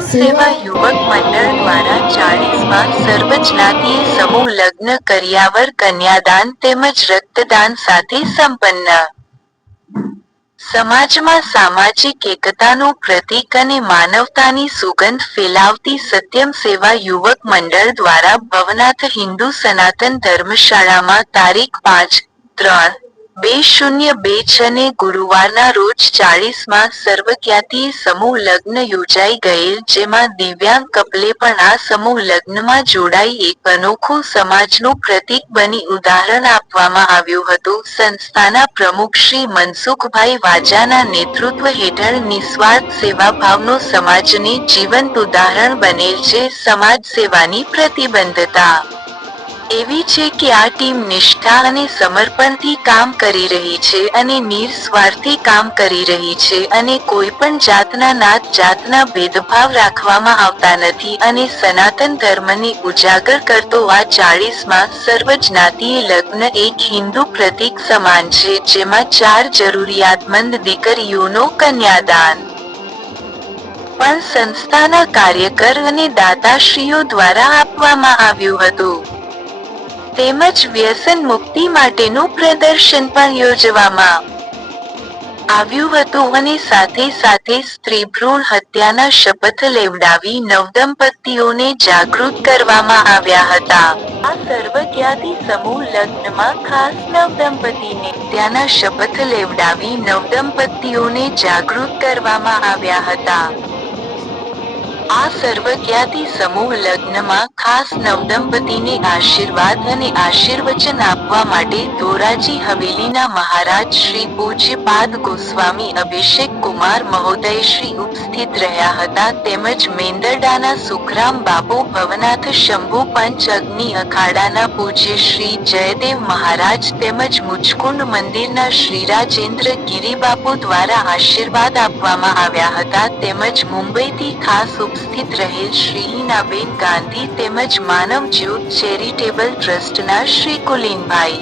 સત્યમ સેવા યુવક મંડળ દ્વારા 40માં સર્વજ્ઞાતીય સમૂહ લગ્ન કરિયાવર કન્યાદાન તેમજ રક્તદાન સાથે સંપન્ન. સમાજમાં સામાજિક એકતાનું પ્રતીક અને માનવતાની સુગંધ ફેલાવતી સત્યમ સેવા યુવક મંડળ દ્વારા ભવનાથ હિન્દુ સનાતન ધર્મશાળામાં તારીખ 5/3/2026 ને ગુરુવારના રોજ 40માં સર્વજ્ઞાતીય સમૂહ લગ્ન યોજાઈ ગયેલ, જેમાં દિવ્યાંગ કપલે પણ આ સમૂહ લગ્નમાં જોડાઈ એક અનોખું સમાજનું પ્રતીક બની ઉદાહરણ આપવામાં આવ્યું હતું. સંસ્થાના પ્રમુખ શ્રી મનસુખભાઈ વાજાના નેતૃત્વ હેઠળ નિસ્વાર્થ સેવાભાવનો સમાજને જીવંત ઉદાહરણ બનેલ છે. સમાજ સેવાની પ્રતિબદ્ધતા એવી છે કે આ ટીમ નિષ્ઠા અને સમર્પણથી કામ કરી રહી છે અને નિસ્વાર્થી કામ કરી રહી છે અને કોઈ પણ જાતના નાત જાતના ભેદભાવ રાખવામાં આવતા નથી અને સનાતન ધર્મને ઉજાગર કરતો આ 40માં સર્વજ્ઞાતીય લગ્ન એક હિન્દુ પ્રતીક સમાન છે, જેમાં 4 જરૂરિયાતમંદ દીકરીઓનો કન્યાદાન પણ સંસ્થાના કાર્યકર અને દાતાશ્રીઓ દ્વારા આપવામાં આવ્યું હતું. તેમજ વ્યસન મુક્તિ માટેનું પ્રદર્શન પણ યોજવામાં આવ્યું હતું અને સાથે સાથે સ્ત્રીભ્રૂણ હત્યાના શપથ લેવડાવી નવદંપતીઓને જાગૃત કરવામાં આવ્યા હતા. આ સર્વજ્ઞાતી સમૂહ લગ્નમાં ખાસ નવદંપતીને હત્યાના શપથ લેવડાવી નવદંપતીઓને જાગૃત કરવામાં આવ્યા હતા. આ સર્વજ્ઞાતી સમૂહ લગ્નમાં ખાસ નવદંપતીને આશીર્વાદ અને આશીર્વચન આપવા માટે ધોરાજી હવેલીના મહારાજ શ્રી પૂજ્યપાદ ગોસ્વામી અભિષેક કુમાર મહોદયશ્રી ઉપસ્થિત રહ્યા હતા. તેમજ મેંદરડાના સુખરામ બાપુ, ભવનાથ શંભુ પંચ અગ્નિ અખાડાના પૂજ્ય શ્રી જયદેવ મહારાજ તેમજ મુચકુંડ મંદિરના શ્રીરાજેન્દ્ર ગિરિબાપુ દ્વારા આશીર્વાદ આપવામાં આવ્યા હતા. તેમજ મુંબઈથી ખાસ ઉપસ્થિત રહેલ શ્રી હિનાબેન ગાંધી તેમજ માનવ જ્યોત ચેરિટેબલ ટ્રસ્ટના શ્રી કુલીનભાઈ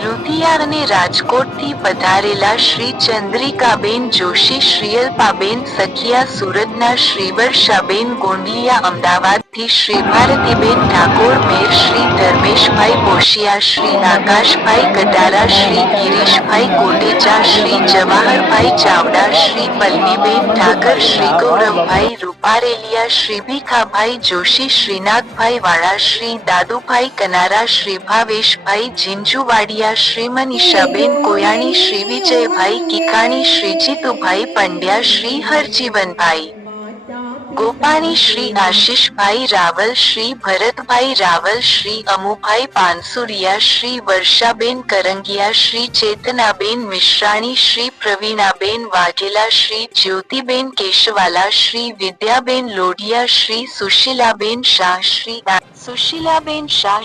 લુધિયા અને રાજકોટથી પધારેલા શ્રી ચંદ્રિકાબેન જોશી, શ્રીયલ્પાબેન સખિયા સુરતના શ્રી વર્ષાબેન ગોંડલિયા, અમદાવાદથી શ્રી ભારતીબેન ઠાકોર, મેર શ્રી ધર્મેશભાઈ પોશિયા, શ્રી આકાશભાઈ કટારા, શ્રી ગિરીશભાઈ કોટેચા, શ્રી જવાહરભાઈ ચાવડા, શ્રી પલ્લવીબેન ઠાકર, શ્રી ગૌરવભાઈ રૂપારેલિયા, શ્રી ભીખાભાઈ જોશી, શ્રીનાથભાઈ વાળા, શ્રી દાદુભાઈ કનારા, શ્રી ભાવેશભાઈ ઝીંઝુવાડિયા, શ્રી મનીષાબેન કોયાણી, શ્રી વિજયભાઈ કિકાણી, શ્રી જીતુભાઈ પંડ્યા, શ્રી હરજીવનભાઈ ગોપાણી, શ્રી આશીષભાઈ રાવલ, શ્રી ભરતભાઈ રાવલ, શ્રી અમુભાઈ પાનસુરિયા, શ્રી વર્ષાબેન કરંગિયા, શ્રી ચેતનાબેન મિશ્રાણી, શ્રી પ્રવીણાબેન વાઘેલા, શ્રી જ્યોતિબેન કેશવાલા, શ્રી વિદ્યાબેન લોઢિયા, શ્રી સુશીલાબેન શાહ,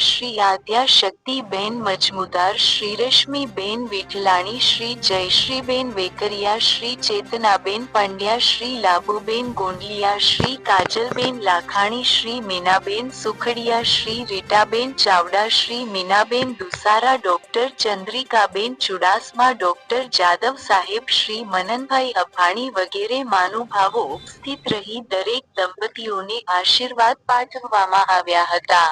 શ્રી આદ્યા શક્તિબેન મજમુદાર, શ્રી રશ્મિબેન વિઠલાણી, શ્રી જયશ્રીબેન વેકરિયા, શ્રી ચેતનાબેન પંડ્યા, શ્રી લાભુબેન ગોંડલિયા, શ્રી કાજલબેન લાખાણી, શ્રી મીનાબેન સુખડિયા, શ્રી રીટાબેન ચાવડા, શ્રી મીનાબેન દુસારા, ડોક્ટર ચંદ્રિકાબેન ચુડાસમા, ડોક્ટર જાદવ સાહેબ, શ્રી મનનભાઈ અભાણી વગેરે મહાનુભાવો ઉપસ્થિત રહી દરેક દંપતીઓને આશીર્વાદ પાઠવવામાં આવ્યા હતા.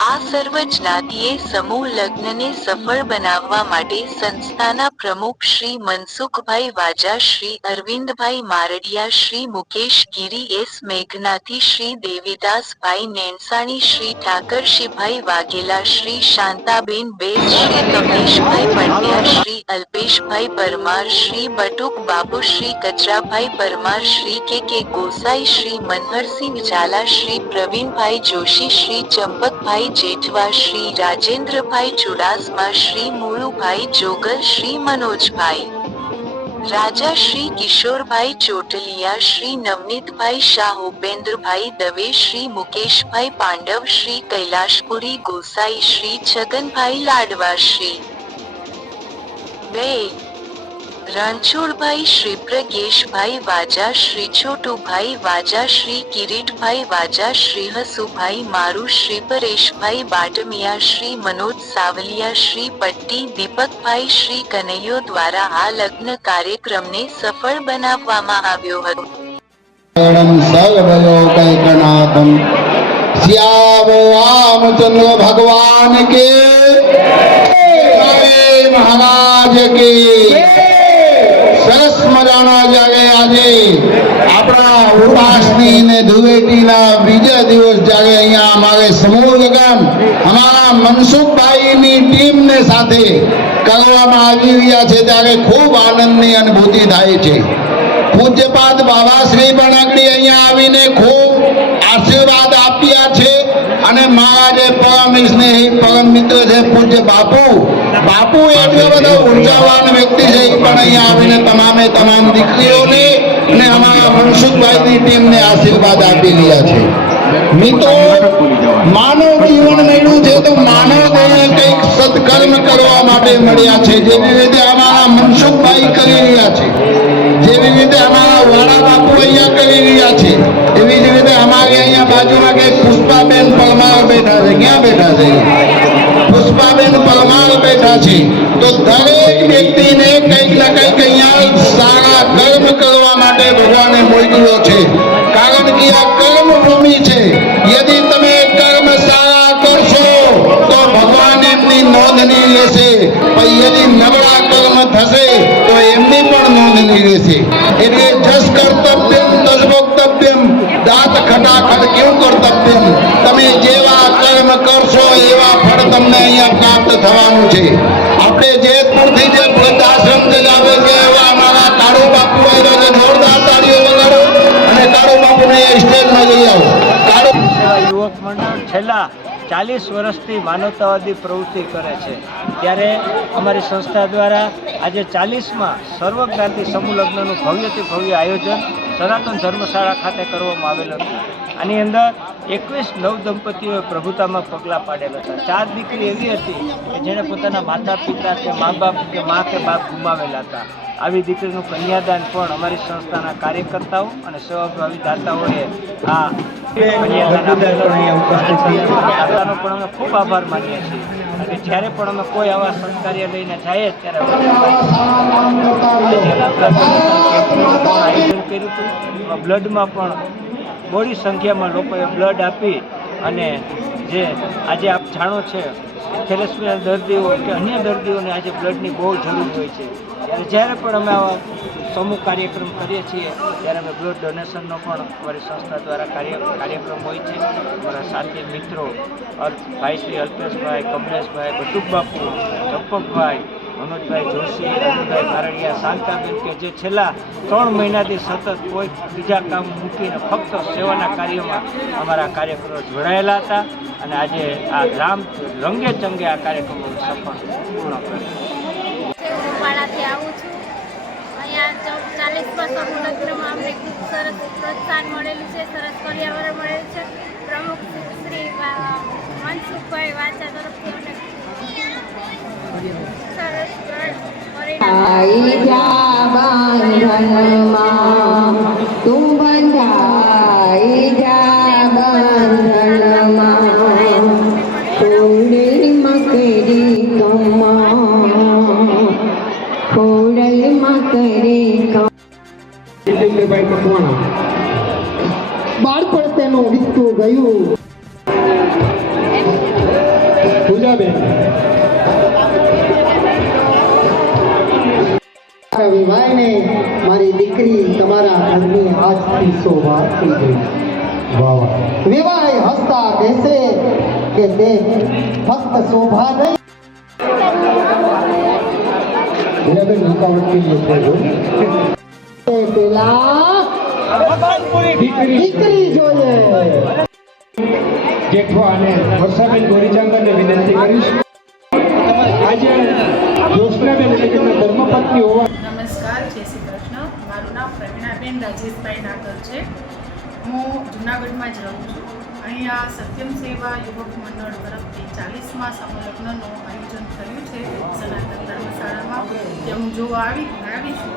આ સર્વજ્ઞાતીય સમૂહ લગ્નને સફળ બનાવવા માટે સંસ્થાના પ્રમુખ શ્રી મનસુખભાઈ વાજા, શ્રી અરવિંદભાઈ મારડિયા, શ્રી મુકેશ ગિરી, એસ મેઘનાથી, શ્રી દેવીદાસભાઈ નેણસાણી, શ્રી ઠાકરશીભાઈ વાઘેલા, શ્રી શાંતાબેન બેસ, શ્રી કમલેશભાઈ પંડ્યા, શ્રી અલ્પેશભાઈ પરમાર, શ્રી બટુક બાપુ, શ્રી કચરાભાઈ પરમાર, શ્રી કે ગોસાઈ, શ્રી મનહરસિંહ ઝાલા, શ્રી પ્રવીણભાઈ જોશી, શ્રી ચંપકભાઈ જેઠવા, શ્રી રાજેન્દ્રભાઈ ચુડાસમા, શ્રી મુળુભાઈ જોગલ, શ્રી મનોજભાઈ રાજા, શ્રી કિશોરભાઈ ચોટલિયા, શ્રી નવનીતભાઈ શાહ, ઉપેન્દ્રભાઈ દવે, શ્રી મુકેશભાઈ પાંડવ, શ્રી કૈલાશપુરી ગોસાઈ, શ્રી છગનભાઈ લાડવા, શ્રી રણછોડભાઈ, શ્રી પ્રજ્ઞેશભાઈ વાજા, શ્રી છોટુભાઈ વાજા, શ્રી કિરીટભાઈ વાજા, શ્રી હસુભાઈ મારુ, શ્રી પરેશભાઈ બાટમિયા, શ્રી મનોજ સાવલિયા, શ્રી પટ્ટી દીપકભાઈ, શ્રી કનૈયો દ્વારા આ લગ્ન કાર્યક્રમને સફળ બનાવવામાં આવ્યો હતો. सर्वलोकैकनाथं सियावो रामचंद्र भगवान के महाराज के સરસ મજાના જ્યારે આજે આપણા ઉપાસની ને ધુળેટીના બીજા દિવસ જ્યારે અહીંયા અમારે સમૂહ લગ્ન અમારા મનસુખભાઈની ટીમને સાથે કરવામાં આવી રહ્યા છે ત્યારે ખૂબ આનંદની અનુભૂતિ થાય છે. પૂજ્યપાદ બાબાશ્રી પણ આગળ અહીંયા આવીને ખૂબ આશીર્વાદ આપ્યા છે અને મારા જે પરમ સ્નેહી પરમ મિત્ર છે પૂજ્ય બાપુ એટલા બધા ઉર્જાવાન વ્યક્તિ છે એ પણ અહીંયા આવીને તમામ દીકરીઓને અને અમારા મનસુખભાઈની ટીમને આશીર્વાદ આપી રહ્યા છે. મિત્રો, માનવ જીવન મળ્યું છે તો માનવને કંઈક સત્કર્મ કરવા માટે મળ્યા છે. જેવી રીતે અમારા મનસુખભાઈ કરી રહ્યા છે, જેવી રીતે અમારા વાળા બાપુ અહીંયા કરી રહ્યા છે, એવી જ રીતે અમારે અહીંયા બાજુમાં કંઈક પુષ્પાબેન પરમાર બેઠા છે. ક્યાં બેઠા છે? પુષ્પાબેન પરમાર બેઠા છે. તો દરેક વ્યક્તિને કંઈક ના કંઈક અહીંયા સારા કર્મ કરવા માટે ભગવાને મોકલ્યો છે. કારણ કે આ કર્મ ભૂમિ છે. યદિ તમે કર્મ સારા કરશો તો ભગવાન એમની નોંધ નહીં લેશે, પણ યદિ નબળા કર્મ થશે તો એમની પણ નોંધ નહીં લેશે. એટલે જસ કર્તવ્યમ તસ ભોક્તવ્યમ દાત ખટાખટ કેવું કર્તવ્યમ. તમે જેવા કર્મ કરશો એવા ફળ તમને અહીંયા પ્રાપ્ત થવાનું છે. આપણે જેતપુરથી જે વૃદ્ધાશ્રમ ચલાવે છે એવા અમારા કાળુ બાપુ આવ્યા છે. જોરદાર તાળીઓ વગાડો અને કાળુ બાપુને સ્ટેજમાં લઈ આવો. કાળુ યુવક મંડળ છેલ્લા 40 વર્ષથી માનવતાવાદી પ્રવૃત્તિ કરે છે. ત્યારે અમારી સંસ્થા દ્વારા આજે 40માં સર્વક્રાંતિ સમૂહ લગ્નનું ભવ્યથી ભવ્ય આયોજન સનાતન ધર્મશાળા ખાતે કરવામાં આવેલું હતું. આની અંદર 21 નવદંપતીઓએ પ્રભુતામાં પગલાં પાડેલા હતા. 4 દીકરી એવી હતી કે જેણે પોતાના માતા પિતા કે મા બાપ કે મા કે બાપ ગુમાવેલા હતા. આવી દીકરીનું કન્યાદાન પણ અમારી સંસ્થાના કાર્યકર્તાઓ અને સેવાભાવી દાતાઓએ આ કન્યાદાન દાતાનો પણ અમે ખૂબ આભાર માનીએ છીએ. અને જ્યારે પણ અમે કોઈ આવા સંસ્કાર્ય લઈને જઈએ ત્યારે આયોજન કર્યું હતું. બ્લડમાં પણ બોડી સંખ્યામાં લોકોએ બ્લડ આપી અને જે આજે આપ જાણો છે થેલેસેમિયા દર્દીઓ કે અન્ય દર્દીઓને આજે બ્લડની બહુ જરૂર હોય છે. અને જ્યારે પણ અમે આવા સમૂહ કાર્યક્રમ કરીએ છીએ ત્યારે અમે બ્લડ ડોનેશનનો પણ અમારી સંસ્થા દ્વારા કાર્યક્રમ હોય છે. અમારા સાથી મિત્રો ભાઈ શ્રી અલ્પેશભાઈ, કમલેશભાઈ, બટુક બાપુ, ચંપકભાઈ, મનોજભાઈ જોશી, રઘુભાઈ ભારડિયા, શાંતાબેન કે જે છેલ્લા 3 મહિનાથી સતત કોઈ બીજા કામ મૂકીને ફક્ત સેવાના કાર્યમાં અમારા કાર્યકરો જોડાયેલા હતા અને આજે આ ગ્રામ રંગે ચંગે આ કાર્યક્રમો સફળ પૂર્ણ કર્યો. વાળાથી આવું છું. અહીંયા 40માં સમૂહ લગ્નમાં અમને ખૂબ સરસ પ્રોત્સાહન મળેલું છે, સરસ પર્યાવરણ મળેલું છે. પ્રમુખ શ્રી મનસુખભાઈ વાચા તરફથી અમને સરસ તું બંધાઈ જા બંધનમાં ખોડલ મકરી બાળપણ તેનું વીતતું ગયું. પૂજાબેન વિવાહને મારી દીકરી તમારા ઘરની આજથી શોભા થઈ ગઈ. વિવાહ હસતા કહેશે કે તે ફક્ત શોભા નહીં પેલા દીકરી જોઈએ. જેઠો અને વર્ષાબેન ગોરીચંદરને વિનંતી કરીશ. આજે જોશનાબેન ધર્મપત્ની હોવા. નમસ્કાર, જય શ્રી કૃષ્ણ. મારું નામ પ્રવીણાબેન રાજેશભાઈ નાગર છે. હું જૂનાગઢમાં જ રહું છું. અહીંયા સત્યમ સેવા યુવક મંડળ તરફથી 40માં સમૂહ લગ્નનું આયોજન થયું છે સનાતન ધર્મશાળામાં. ત્યાં હું જોવા આવી છું.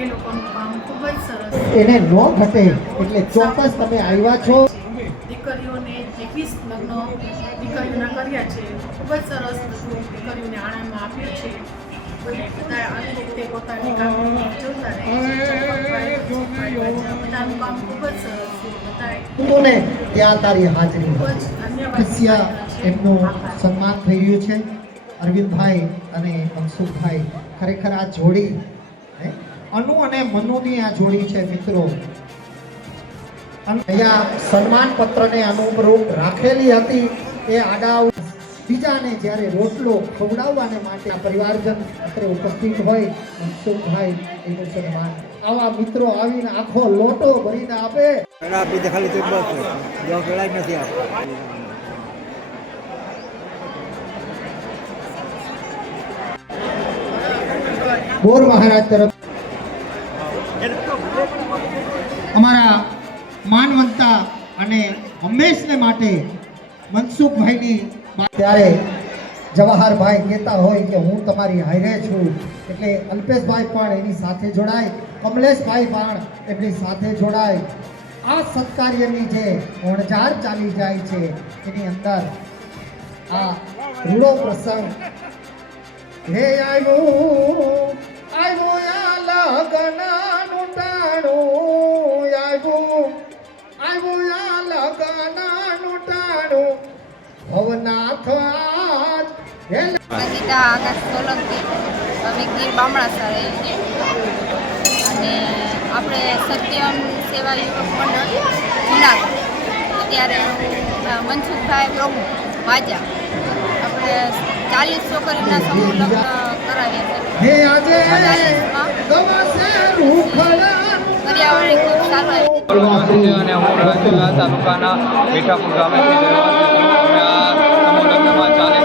એ લોકોનું કામ ખૂબ જ સરસ. એને ન ઘટે એટલે ચોક્કસ તમે આવ્યા છો. દીકરીઓને 21 લગ્ન દીકરીઓના કર્યા છે. ખૂબ જ સરસ દીકરીઓને આણંદમાં આપ્યું છે. અને બધા આવી રીતે પોતાની કામગીરી ઉજવતા રહે છે. ચંપકભાઈ, બધાનું કામ ખૂબ જ સરસ છે. બધાએ તું ને ત્યાં તારી હાજરી ખૂબ જ ધન્યવાદ. ખુશિયા એમનું સન્માન થઈ રહ્યું છે. અરવિંદભાઈ અને મનસુખભાઈ, ખરેખર આ જોડી અનુ અને મનુની આ જોડી છે મિત્રો. અહીંયા સન્માન પત્રને અનુરૂપ રાખેલી હતી એ આડા બીજાને જ્યારે રોટલો ખવડાવવાને માટે આ પરિવારજન અત્રે ઉપસ્થિત હોય મનસુખભાઈ એનું સન્માન આવા મિત્રો આવીને આખો લોટો ભરીને આપે. બોર મહારાજ તરફ અમારા માનવંતા અને હંમેશને માટે મનસુખભાઈની ત્યારે જવાહરભાઈ કહેતા હોય કે હું તમારી હારે છું એટલે અલ્પેશભાઈ પણ એની સાથે જોડાય, કમલેશભાઈ પણ એમની સાથે જોડાય. આ સત્કાર્યની જે ઓણજાર ચાલી જાય છે એની અંદર આ રૂડો પ્રસંગ હે આવ્યું આ લગનાનું ટાણું આવ્યું આ લગનાનું ટાણું ભવનાથ આજ હે ગીતા આકાશ સોલંકી, અમે ગીર બામણાસા રહીએ છીએ અને આપણે સત્યમ સેવા યુવક મંડળ જુનાગઢ અત્યારે મનસુખભાઈ પ્રમુખ વાજા આપણે 40 છોકરીના સમૂહ લગ્ન કરાવ્યા હે આજે ગવસે રૂખડા પર્યાવરણ ખૂબ સારું અને હું રાજુલા તાલુકાના મીઠાપુર ગામેથી અમે આ સમૂહ લગ્નમાં 40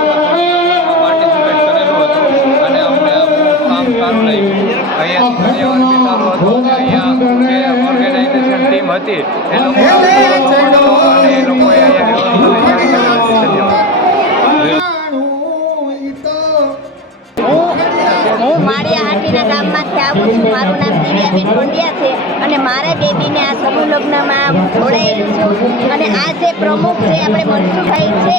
પાર્ટિસિપેટ કરેલું હતું અને અમને કામ સારું લાગ્યું. અહીંયાથી પર્યાવરણ બી સારું હતું. અહીંયા જે ઓર્ગેનાઇઝેશન ટીમ હતી એ લોકો અને એ લોકોએ હું માળિયા હાટીના ગામમાંથી આવું છું. મારું નામ દિવ્યાબેન પંડ્યા છે અને મારા બેબીને આ સમૂહ લગ્નમાં જોડાયેલું છું. અને આ જે પ્રમુખ છે આપણે મનસુખભાઈ છે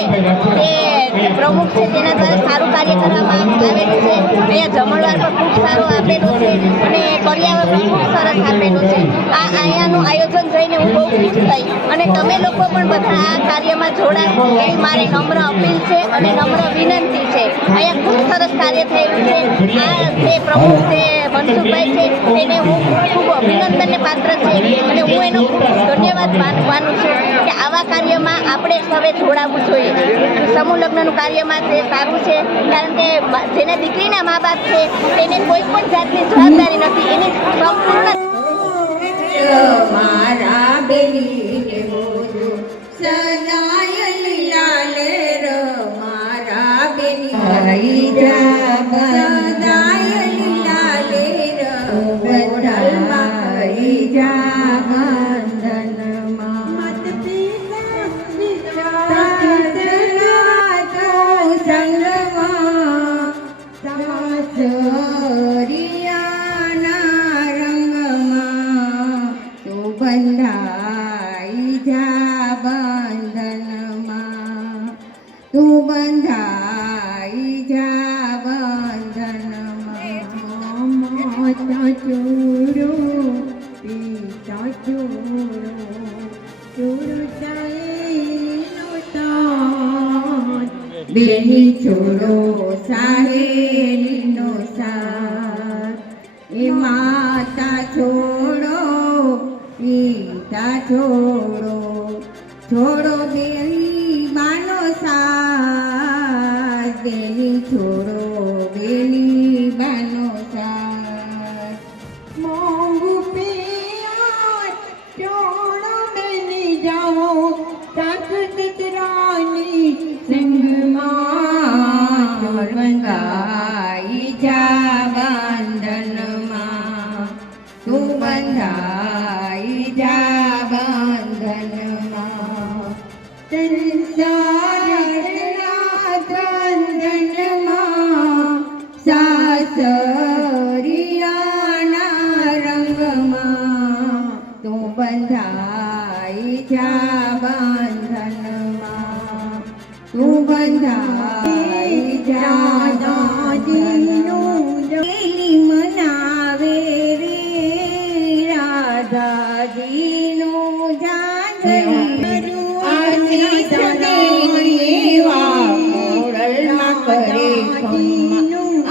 તે પ્રમુખ છે, તેના દ્વારા સારું કાર્ય કરવામાં આવેલું છે. અહીંયા જમણવાર પણ ખૂબ સારું આપેલું છે અને પર્યાવરણ ખૂબ સરસ આપેલું છે. આ અહીંયાનું આયોજન જોઈને હું બહુ ખુશ થઈ અને તમે લોકો પણ બધા આ કાર્યમાં જોડાઓ એવી મારી નમ્ર અપીલ છે અને નમ્ર વિનંતી છે. અહીંયા ખૂબ સરસ કાર્ય થયેલું છે. આ જે પ્રમુખ છે મનસુખભાઈ છે એને હું ખૂબ અભિનંદનને પાત્ર છે અને હું એનો ખૂબ ધન્યવાદ માનું છું કે આવા કાર્યમાં આપણે સૌએ જોડાવવું જોઈએ. સમૂહ લગ્નનું કાર્યમાં તે સારું છે કારણ કે જેના દીકરીના મા બાપ છે તેને કોઈ પણ જાતની જવાબદારી નથી, એની સંપૂર્ણ મારા બેની સદાય લાલે ર મારા બેની સદાય લાલે ર બદલમાં જા બંધનમાં મત પિતા સંગમાં સાસરિયાના રંગમાં તું બંધાઈ જા બંધનમાં તું બંધાઈ જા બંધનમાં માતા ચોરો પિતા ચોરો ચોરો ચાઈનો તાત બેની ચોરો સાહેલીનો સાથ એ માતા છોડો પિતા છોડો છોડો બેની બાનો સાથ બેની છોડો બેની બાનો સાથ મોંઘુ પિયા છોડો બેની જાઓ સાથ દીકરાની સંગમાં બંધાઈ જા બંધનમાં તું બંધાઈ જા બંધનમાં સંસારના બંધનમાં સાસરિયાના રંગમાં તું બંધાઈ જા બંધનમાં તું બંધાઈ જા દાદીનું જલી મનાવે રે રાધાજીનું જાગરી મોરલમાં કરે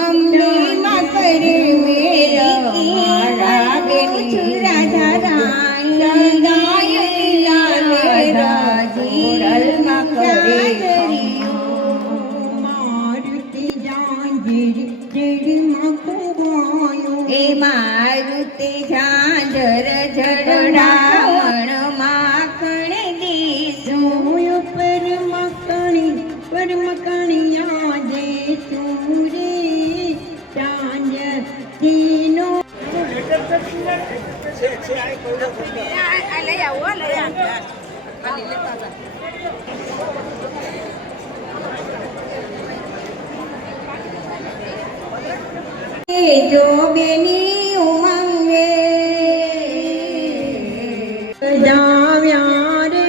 અંબે માં કરે મેરા રાગેલી રાધા રાણી રાધાજી મોરલમાં કરે એ મારુતિ ઝાંઝર ઝરડાવણ માખણ દીશું પર મકણિયા દે તું રે ઝાંઝરનો જો બેની ઉમંગે જાવ્યા રે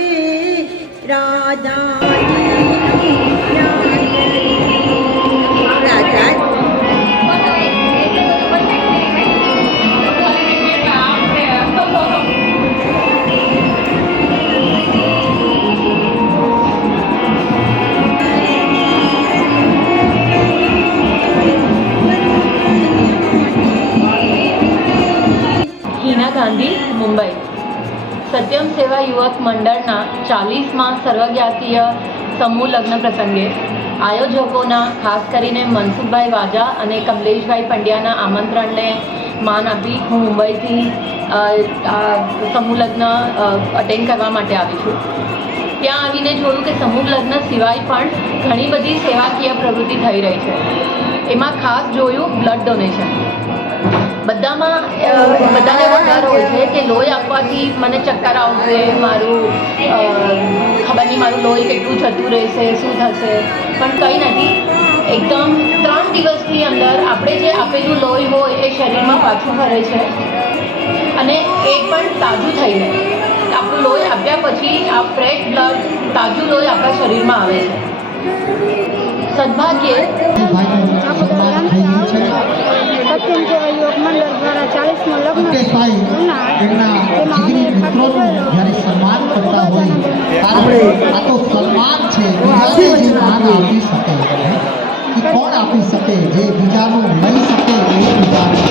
હિના ગાંધી, મુંબઈ. સત્યમ સેવા યુવક મંડળના 40મા સર્વજ્ઞાતીય સમૂહ લગ્ન પ્રસંગે આયોજકોના ખાસ કરીને મનસુખભાઈ વાજા અને કમલેશભાઈ પંડ્યાના આમંત્રણને માન આપી હું મુંબઈથી સમૂહ લગ્ન અટેન્ડ કરવા માટે આવી છું. ત્યાં આવીને જોયું કે સમૂહ લગ્ન સિવાય પણ ઘણી બધી સેવાકીય પ્રવૃત્તિ થઈ રહી છે. એમાં ખાસ જોયું બ્લડ ડોનેશન. બધાને એવો ડર હોય છે કે લોહી આપવાથી મને ચક્કર આવશે, મારું ખબર નહીં મારું લોહી કેટલું જતું રહેશે, શું થશે, પણ કંઈ નથી. એકદમ 3 દિવસની અંદર આપણે જે આપેલું લોહી હોય એ શરીરમાં પાછું ફરે છે અને એ પણ તાજું થઈ રહે. આપણું લોહી આપ્યા પછી આ ફ્રેશ બ્લડ તાજું લોહી આપણા શરીરમાં આવે છે. સદભાગ્યે સત્યમ સેવા યુવક મંડળ દ્વારા 40મો લગ્ન સન્માન કરતા હોય આપણે આ તો સન્માન છે. બીજાને જે માન આપી શકે એ કોણ આપી શકે? જે બીજાનું લઈ શકે એ બીજાનું